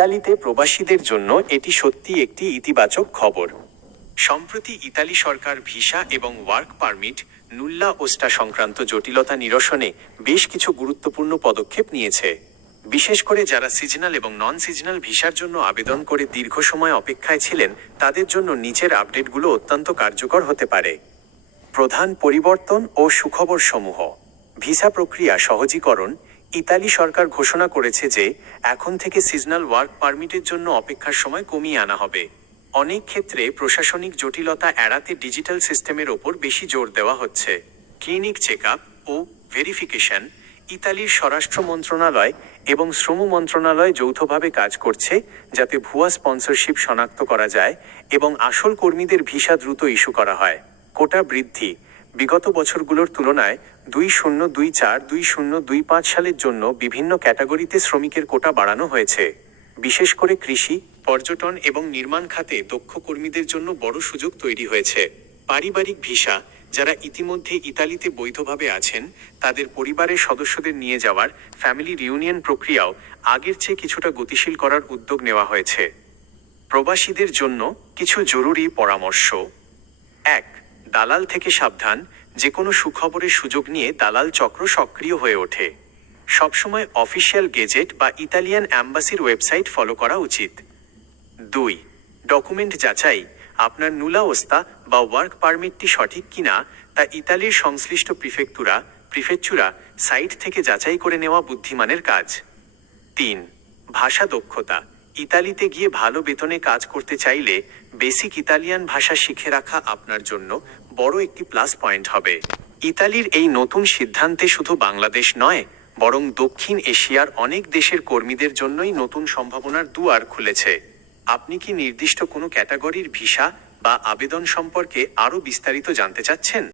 ইতালিতে প্রবাসীদের জন্য এটি সত্যি একটি ইতিবাচক খবর। সম্প্রতি ইতালি সরকার ভিসা এবং ওয়ার্ক পারমিট নুল্লা ওস্টা সংক্রান্ত জটিলতা নিরসনে বেশ কিছু গুরুত্বপূর্ণ পদক্ষেপ নিয়েছে। বিশেষ করে যারা সিজনাল এবং নন সিজনাল ভিসার জন্য আবেদন করে দীর্ঘ সময় অপেক্ষায় ছিলেন, তাদের জন্য নিচের আপডেটগুলো অত্যন্ত কার্যকর হতে পারে। প্রধান পরিবর্তন ও সুখবর সমূহ। ভিসা প্রক্রিয়া সহজীকরণ। ইতালি সরকার ঘোষণা করেছে যে এখন থেকে সিজনাল ওয়ার্ক পারমিটের জন্য অপেক্ষার সময় কমিয়ে আনা হবে। অনেক ক্ষেত্রে প্রশাসনিক জটিলতা এড়াতে ডিজিটাল সিস্টেমের ওপর বেশি জোর দেওয়া হচ্ছে। ক্লিনিক চেকআপ ও ভেরিফিকেশন। ইতালির স্বরাষ্ট্র মন্ত্রণালয় এবং শ্রম মন্ত্রণালয় যৌথভাবে কাজ করছে যাতে ভুয়া স্পন্সরশিপ শনাক্ত করা যায় এবং আসল কর্মীদের ভিসা দ্রুত ইস্যু করা হয়। কোটা বৃদ্ধি। বিগত বছরগুলোর তুলনায় 2024-2025 সালের জন্য বিভিন্ন ক্যাটাগরিতে শ্রমিকের কোটা বাড়ানো হয়েছে। বিশেষ করে কৃষি, পর্যটন এবং নির্মাণ খাতে দক্ষ কর্মীদের জন্য বড় সুযোগ তৈরি হয়েছে। পারিবারিক ভিসা। যারা ইতিমধ্যে ইতালিতে বৈধভাবে আছেন, তাদের পরিবারের সদস্যদের নিয়ে যাওয়ার ফ্যামিলি রিউনিয়ন প্রক্রিয়াও আগের চেয়ে কিছুটা গতিশীল করার উদ্যোগ নেওয়া হয়েছে। প্রবাসীদের জন্য কিছু জরুরি পরামর্শ। 1. দালাল থেকে সাবধান। যে কোনো সুখবরের সুযোগ নিয়ে দালাল চক্র সক্রিয় হয়ে ওঠে। সবসময় অফিসিয়াল গেজেট বা ইতালিয়ান অ্যাম্বাসির ওয়েবসাইট ফলো করা উচিত। 2. ডকুমেন্ট যাচাই। আপনার নুলা ওস্তা বা ওয়ার্ক পারমিটটি সঠিক কিনা তা ইতালির সংশ্লিষ্ট প্রিফেকচুরা সাইট থেকে যাচাই করে নেওয়া বুদ্ধিমানের কাজ। 3. ভাষা দক্ষতা। ইতালিতে গিয়ে ভালো বেতনে কাজ করতে চাইলে বেসিক ইতালিয়ান ভাষা শিখে রাখা আপনার জন্য বড় একটি প্লাস পয়েন্ট হবে। ইতালির এই নতুন সিদ্ধান্তে শুধু বাংলাদেশ নয়, বরং দক্ষিণ এশিয়ার অনেক দেশের কর্মীদের জন্যই নতুন সম্ভাবনার দুয়ার খুলেছে। আপনি কি নির্দিষ্ট কোনো ক্যাটাগরির ভিসা বা আবেদন সম্পর্কে আরও বিস্তারিত জানতে চাচ্ছেন?